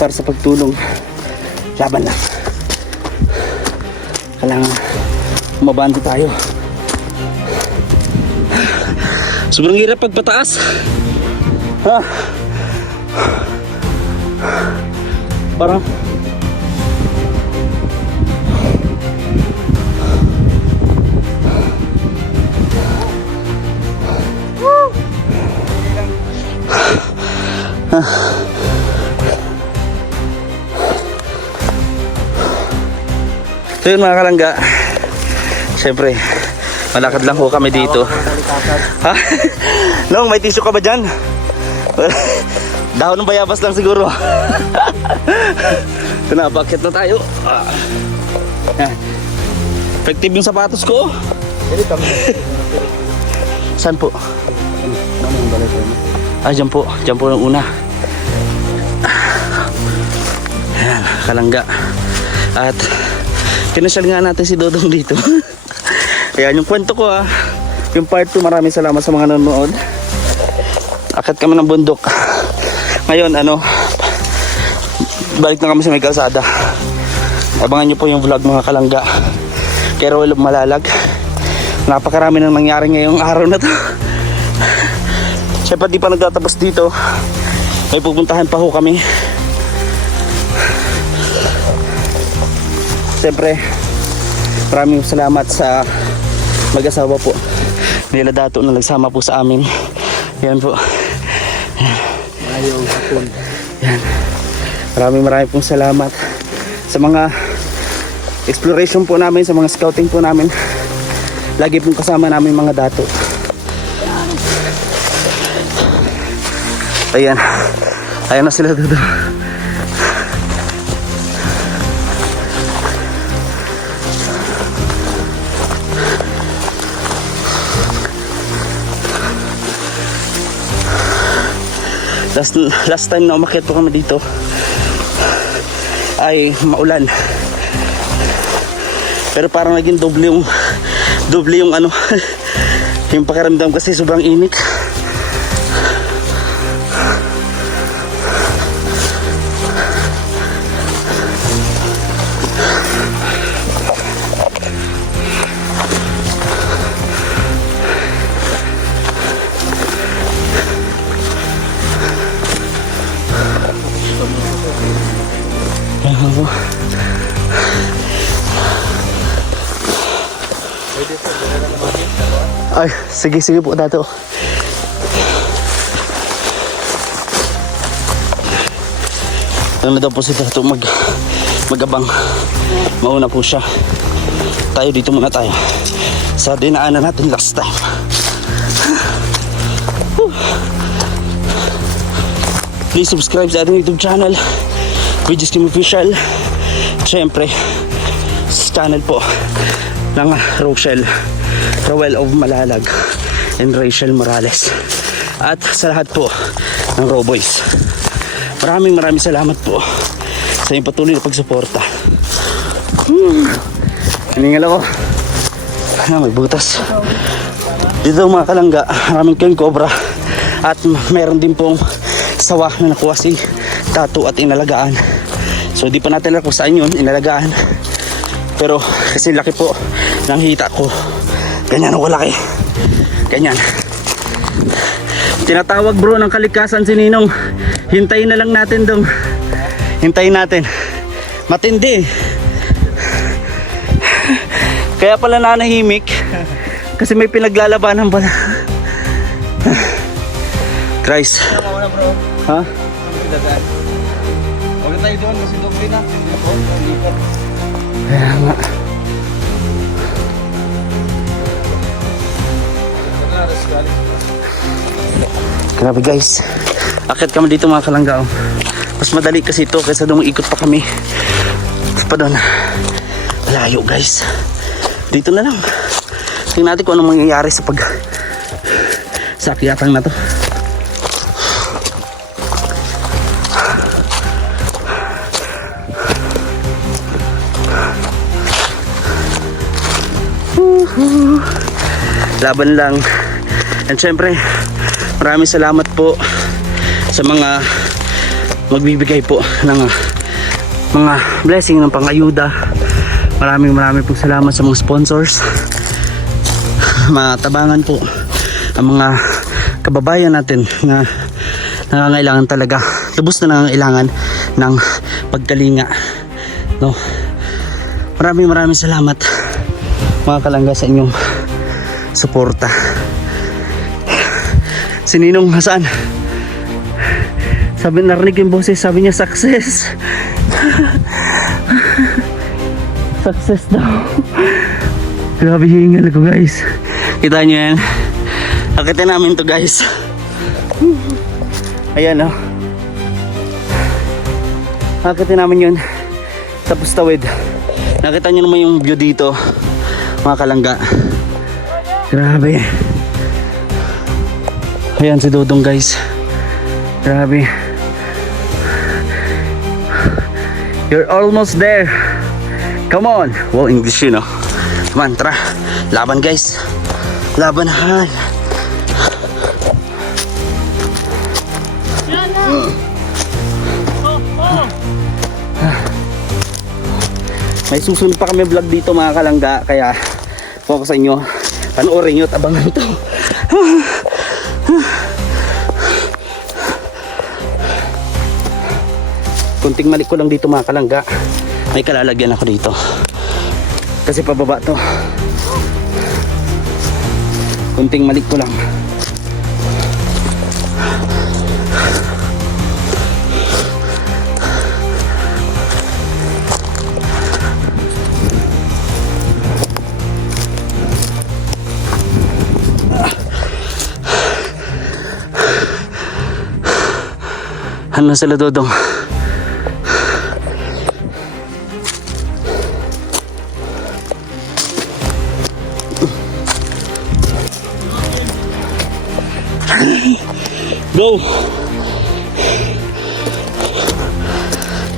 Para sa pagtulong, laban lang. Kailangan umabante tayo. Sobrang hirap pagpataas. Parang so yun mga kalangga, syempre malakad lang ho kami dito. Ha? Long, may tissue ka ba dyan? Dahon ng bayabas lang siguro. Ito na, bakit na tayo. Effective yung sapatos ko. Saan po? Dyan po yung una. Ayan, kalangga. At pinasyal nga natin si Dodong dito. Ayan yung kwento ko yung part 2. Maraming salamat sa mga nanonood. Akit kami ng bundok. Ngayon balik na kami sa may kalsada. Abangan nyo po yung vlog mga kalangga. Kay Roel Malalag. Napakarami nang nangyari ngayong araw na to. Siyempre di pa nagtatapos dito. May pupuntahan pa ho kami. Siyempre maraming salamat sa mag-asawa po nila Dato na nagsama po sa amin. Yan po. Ayong hapon. Yan. Maraming pong salamat sa mga exploration po namin, sa mga scouting po namin. Lagi pong kasama namin mga Dato. Ayan. Ayan na sila dito. Last time na umakyat po kami dito ay maulan. Pero parang naging doble yung yung pakiramdam kasi sobrang init. Ay, sige po Dato. Ano na daw po si Dato magabang. Mauna po siya. Tayo dito muna tayo sa dinaanan natin last time. Please subscribe sa ating YouTube channel, Regis Kim Official. Siyempre sa channel po ng Roel of Malalag and Rachel Morales, at sa lahat po ng Roboys. Maraming salamat po sa inyong patuloy na pagsuporta. Hiningal ako. May butas dito mga kalangga. Maraming king cobra at meron din pong sawa na nakuha si Dato at inalagaan. So di pa natin alam kung saan yun inalagaan, pero kasi laki po ng hita ko. Ganyan ako laki. Ganyan. Tinatawag bro ng kalikasan si Ninong. Hintayin na lang natin dong. Hintayin natin. Matindi. Kaya pala nanahimik. Kasi may pinaglalabanan pala. Christ. Mauna bro. Ha? Huwag tayo doon kasi doble na. Lipat. Kaya nga. Grabe guys. Akit kami dito mga kalangga. Mas madali kasi ito kaysa doon ikot pa kami. Pa doon. Malayo guys. Dito na lang. Tingnan natin kung anong mangyayari sa akyatang na to. Laban lang. And syempre, maraming salamat po sa mga magbibigay po ng mga blessing ng pang-ayuda. Maraming pong salamat sa mga sponsors. Matabangan po ang mga kababayan natin na nangangailangan talaga, lubos na nangangailangan ng pagkalinga, no? Maraming salamat mga kalangga sa inyong suporta. Si Ninong Hasan, sabi, narinig yung boses, sabi niya success. Success daw. Grabe hingal ko guys. Kita nyo yan. Akitin namin to guys. Ayan oh. Akitin namin yun. Tapos tawid. Nakita nyo naman yung view dito mga kalangga. Grabe. Ayan si Dodong guys. Grabe. You're almost there. Come on. Wow, English yun oh. Come on, tara. Laban guys. Laban ha. May susunod pa kami vlog dito mga kalangga. Kaya focus sa inyo. Panoorin nyo at abangan ito. Kunting malik ko lang dito mga kalangga. May kalalagyan ako dito. Kasi pababa to. Kunting malik ko lang. Ano sila Dodong? Go!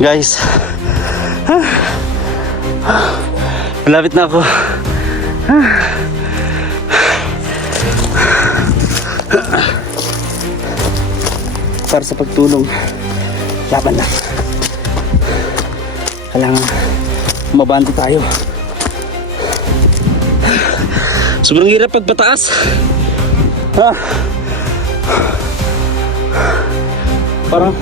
Guys, malapit na ako. Para sa pagtulong, laban lang. Kailangan mabante tayo. Sobrang hirap pag pataas. Parang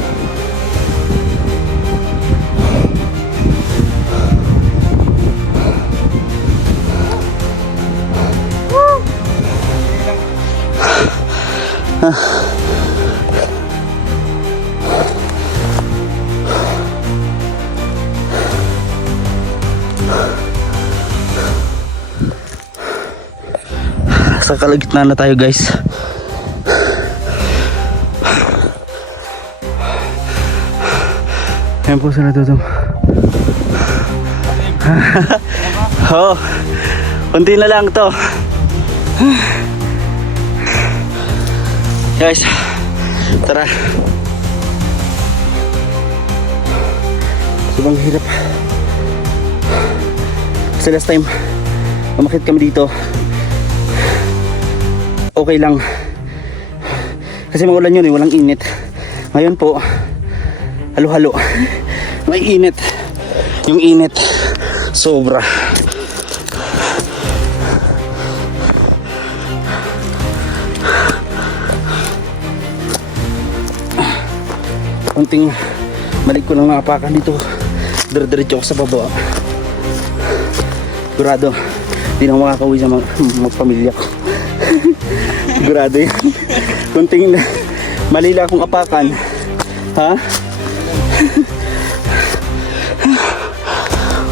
sa kalagitnaan na tayo guys. Ayan po sila Dodong. Oh, kunti na lang to. Guys, tara. Sobrang hirap. Kasi last time umakit kami dito, okay lang. Kasi maulan yun eh, walang init. Ngayon po, halo-halo. May init. Yung init, sobra. Kunting malik ko lang nakapakan dito. Dire-diretso ako sa baba. Sigurado, hindi na ako makakauwi sa magpamilya ko. Sigurado yun. Kunting malila akong apakan. Ha?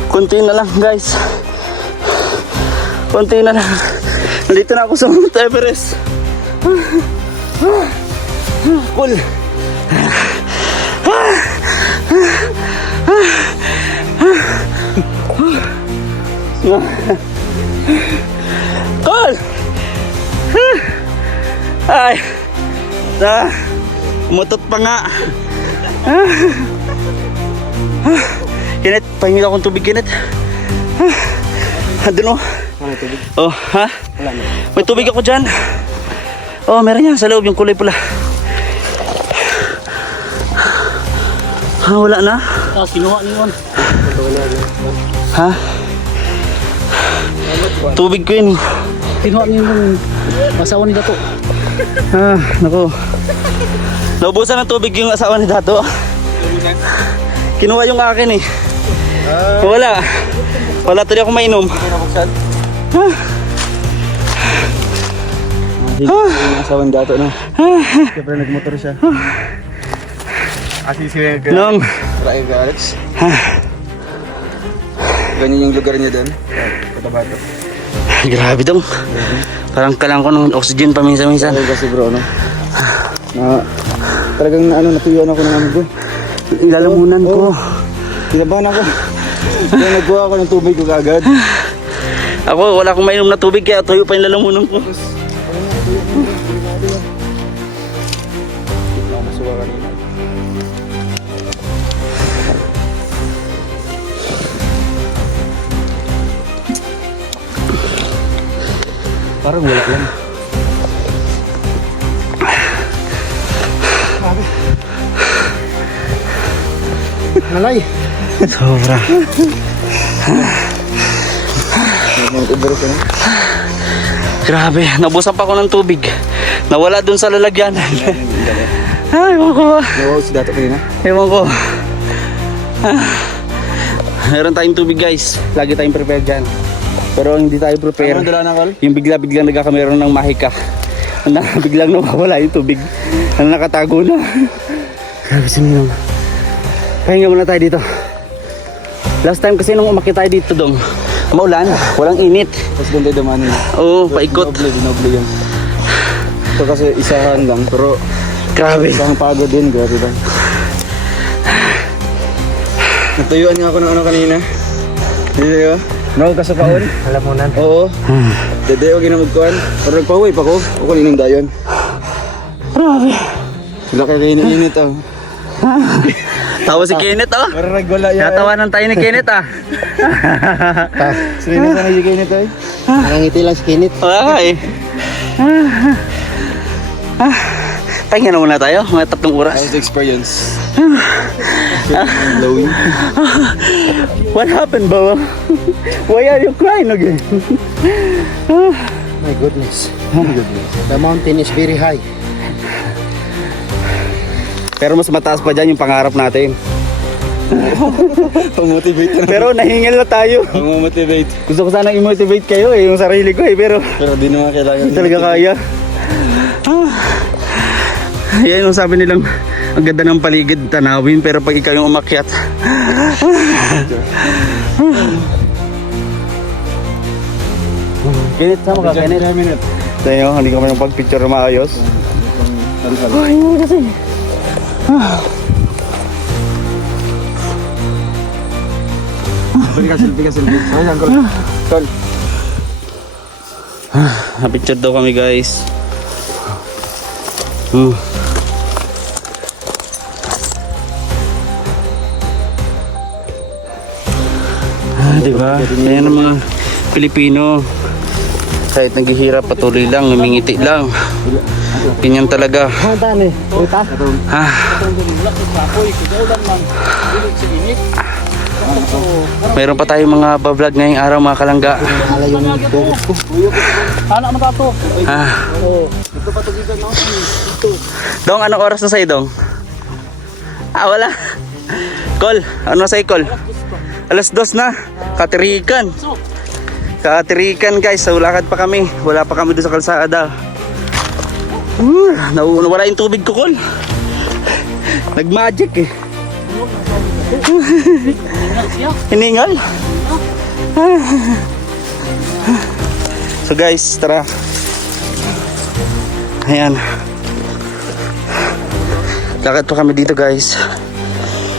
Kunti na lang guys. Kunti na lang. Nandito na ako sa Mount Everest. Cool. Cool. Ay. Umutot pa nga. Kinit, pahingin akong tubig Kinit. Andun o. Ano tubig? Oh, ha? Wala na. May tubig ako dyan. Oh, meron yan sa loob yung kulay pula. Wala na? Kinuha niyo yun. Ha? Tubig ko yun. Kinuha niyo yung asawa ni Dato. Naku. Naubusan ng tubig yung asawa ni Dato. Kinuha yung akin eh. Wala. Wala tuloy ako mainom. Yung asawa ni Dato na. Siyempre nagmotor siya. Asisirin ka. Nung. Try ka, Alex. Ganyan yung lugar niya doon. Cotabato. Grabe dong. Parang kalang ko ng oxygen paminsan-minsan. Kasi bro, no? Talagang natuyuan ako ng ano bro. Lalamunan ko. Kinabahan ako. Kaya nagkuha ako ng tubig ko kagad. Ako, wala akong mainom na tubig kaya tuyo pa yung lalamunan ko. Nakasuwa kanina. Parang wala lang. Nalay. Sobra. Grabe, nabusan pa ako ng tubig. Nawala dun sa lalagyan. Ewan ko ba? Nawaw si Dato kanina. Ewan ko. Meron tayong tubig guys. Lagi tayong prepared dyan. Pero hindi tayo prepare. Ano dala na, Carl? Yung bigla-biglang nagkakameron ng mahika. Na biglang nawawala yung tubig. Na nakatago na. Grabe sinino. Pahinga muna tayo dito. Last time kasi nung umakit tayo dito dong, maulan, walang init. Tapos doon tayo damanin. Oo, paikot. Dinoble yan. Ito kasi isahan lang, pero Grabe. isang pagod din, grabe lang. Natuyuan nga ako ng ano kanina. Hindi tayo? No, kasapaon. Alam mo na. Oo. Dede ako ginamagkuhan. Pero nagpahuwi pa ko. O kaninong dayon. Grabe. Wala kayo init oh. Tawa si Kenneth oh. Parang nagwala yan. Natawanan tayo ni Kenneth ah. Sino na si Kenneth ay? Nangangiti lang si Kenneth. Ay. Pahinga na muna tayo, mga 3 oras. How's the experience? Blowing. What happened, Bawa? Why are you crying again? My goodness. The mountain is very high. Pero mas mataas pa dyan yung pangarap natin. Pamotivate na. Pero nahingil na tayo. Pamotivate. Gusto ko sana i-motivate kayo yung sarili ko pero Pero di naman kailangan. hindi talaga kaya. Yan yung sabi nilang ang ganda ng paligid tanawin pero pag ikaw yung umakyat. Kenneth, sama ka Kenneth? Tayo, hindi ka man yung pag-picture na maayos. Ay, hindi kasi. Selfie ka. Ay, uncle. Call. Na-picture daw kami guys. Diba? Kaya ng mga Pilipino kahit naghihirap patuloy lang, namingiti lang. Ganyan talaga. Mayroon pa tayong mga vlog ngayong araw mga kalangga. Dong, anong oras na sa'yo, Dong? Wala. Call, ano sa'yo, Call? Alas 2 na. Katirikan. Katirikan guys, sa ulakad pa kami. Wala pa kami doon sa kalsada. Nawala yung tubig ko, Call. Nag-magic eh. Hiningal. So guys, tara. Ayan. Lakad pa kami dito guys.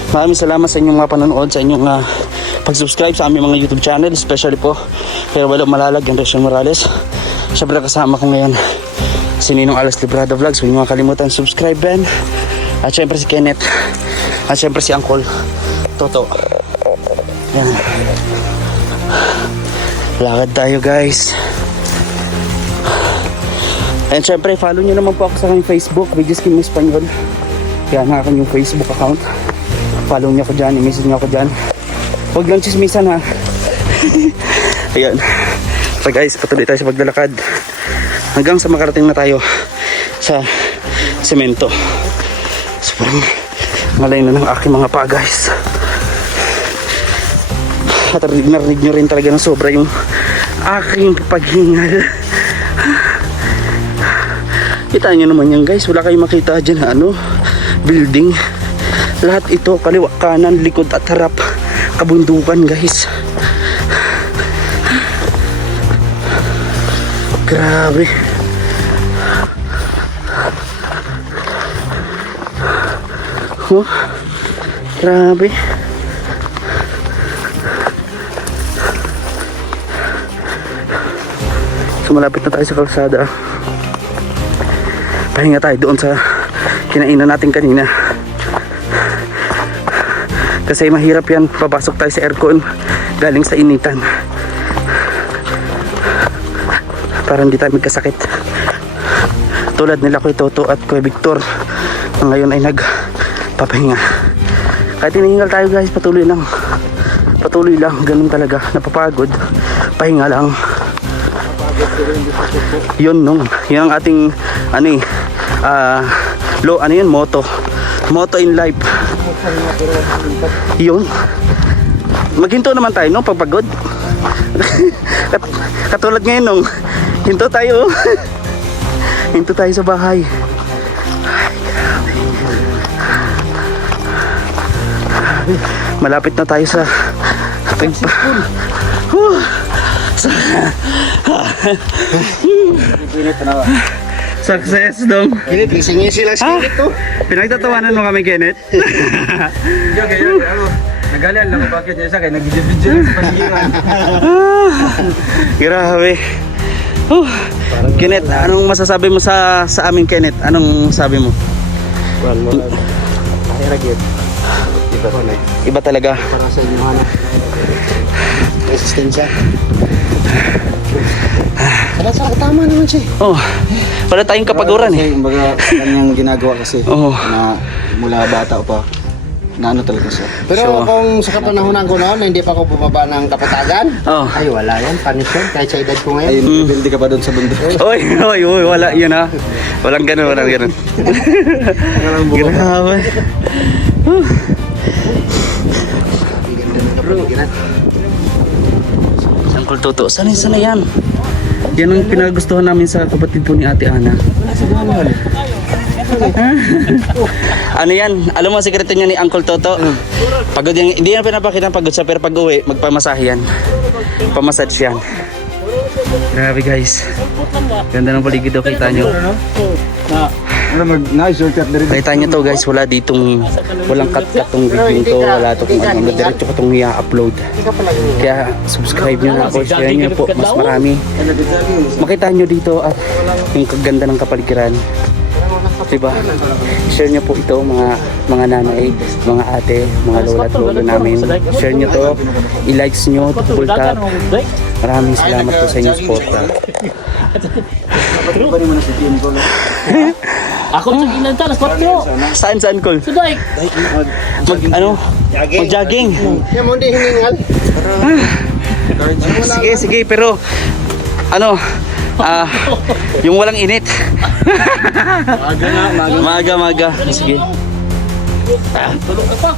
Maraming salamat sa inyong mga panonood, sa inyong pag-subscribe sa aming mga YouTube channel, especially po kay Walo Malalag and Rachel Morales. Siyempre kasama ko ngayon si Ninong Alex Librado Vlogs. Huwag niyo makalimutan subscribe Ben. At siyempre si Kenneth. At siyempre si Uncle Toto. Yan. Lakad tayo guys. And syempre, follow nyo naman po ako sa aking Facebook, Regis Kim Espanyol. Yan ang aking yung Facebook account. Follow nyo ako dyan, i-message nyo ako dyan. Huwag lang chismisan ha. Ayan. So guys, patuloy tayo sa paglalakad. Hanggang sa makarating na tayo sa semento. So parang malay na ng aking mga paa guys. At narinig nyo rin talaga ng sobra yung aking paghingal. Kita nyo naman yan guys, wala kayong makita dyan na building. Lahat ito, kaliwa, kanan, likod at harap, kabundukan guys. Grabe. Oh, grabe. So malapit na tayo sa kalsada. Pahinga tayo doon sa kinainan natin kanina. Kasi mahirap yan, papasok tayo sa aircon galing sa initan. Para hindi tayo magkasakit. Tulad nila Kuya Toto at Kuya Victor na ngayon ay nagpapahinga. Kahit hinihingal tayo guys, patuloy lang. Patuloy lang, ganun talaga. Napapagod, pahinga lang. Yun yun ang ating motto in life. Yun, maghinto naman tayo pagpagod. Katulad ngayon hinto tayo. Hinto tayo sa bahay. Ay, grabe. Malapit na tayo sa success dong. Kinit, ising-isi lang si Kinit to. Pinagtatawanan mo kami, Kenneth. Nagalan lang kung bakit niya sa akin, nag-video sa panigiran. Grabe. Kenneth, anong masasabi mo sa amin, Kenneth? Anong sabi mo? Well, mahiragit. Iba talaga. Para sa inyo, resistensya. Tama naman siya. Wala tayong kapaguran eh. Kumbaga, kanyang ginagawa kasi na mula bata pa. Na talaga siya. Pero kung sa kapanahonan ko noon, hindi pa ako bumaba ng kapatagan, ay wala yan, panisyon, kahit sa edad ko ngayon. Ay, hindi ka pa doon sa bundok. Oy, wala yun ha. Walang ganun. Grabe. Sangkol Toto, sanay yan. Yan ang pinagustuhan namin sa kapatid po ni Ate Ana. Ano yan? Alam mo, sikreto niya ni Uncle Toto. Pagod yan, hindi yan pinapakita pagod siya, pero pag uwi, magpamasahe yan. Pamassage yan. Grabe guys. Ganda ng paligid daw, kita nyo. Shortcut na rin. Kita nyo to guys, walang cut-cut tong video to. Wala to kung ano, diretso ko itong i-upload. Kaya subscribe nyo na ako, share nyo po, mas marami. Makita nyo dito at yung kaganda ng kapaligiran. Diba? Share nyo po ito mga nanay, mga ate, mga lola at lolo namin. Share nyo to, i-likes nyo, full tap. Maraming salamat po sa inyong support. Ako sa ginanta, spot mo. Saan Col? Suday. Mag-jogging. Yan mo hindi hiningal. Sige, pero yung walang init. Maga. Sige. Tulog ka pa.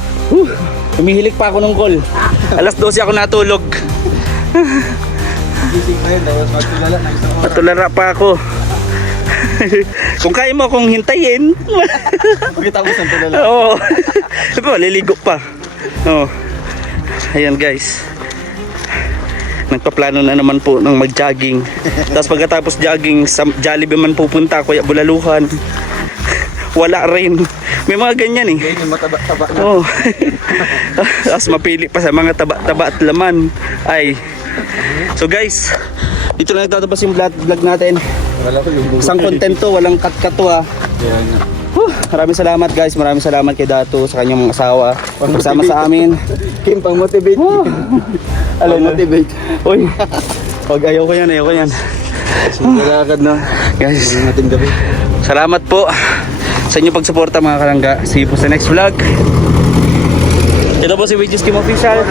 Humihilik pa ako ng call. Alas 12 ako natulog. Matulara pa ako. Kung kaya mo akong hintayin. Pagkatapos ng tulala. Oo. Liligo pa. Ayan guys. Nagpaplano na naman po ng mag-jogging. Tapos pagkatapos jogging, sa Jollibee man pupunta, kuya Bulaluhan. Wala rin. May mga ganyan eh. Yung mataba-taba na. Oh. Tapos mapili pa sa mga taba-taba at laman. Ay. So guys, dito lang nagtatapos yung vlog natin. Isang content to, walang cut-cut to ha. Maraming salamat guys, maraming salamat kay Dato sa kanyang mga asawa. Kasama sa amin. Kim, pang-motivate. Alam Motivate. Uy, ayaw ko yan. Naglalakad na. Guys, Nating gabi. salamat po sa inyong pagsuporta mga kalangga. See you po sa next vlog. Ito po si Widges Kim Official.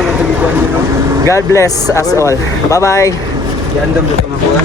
God bless us all. Bye bye. Iandam sa mga kuha.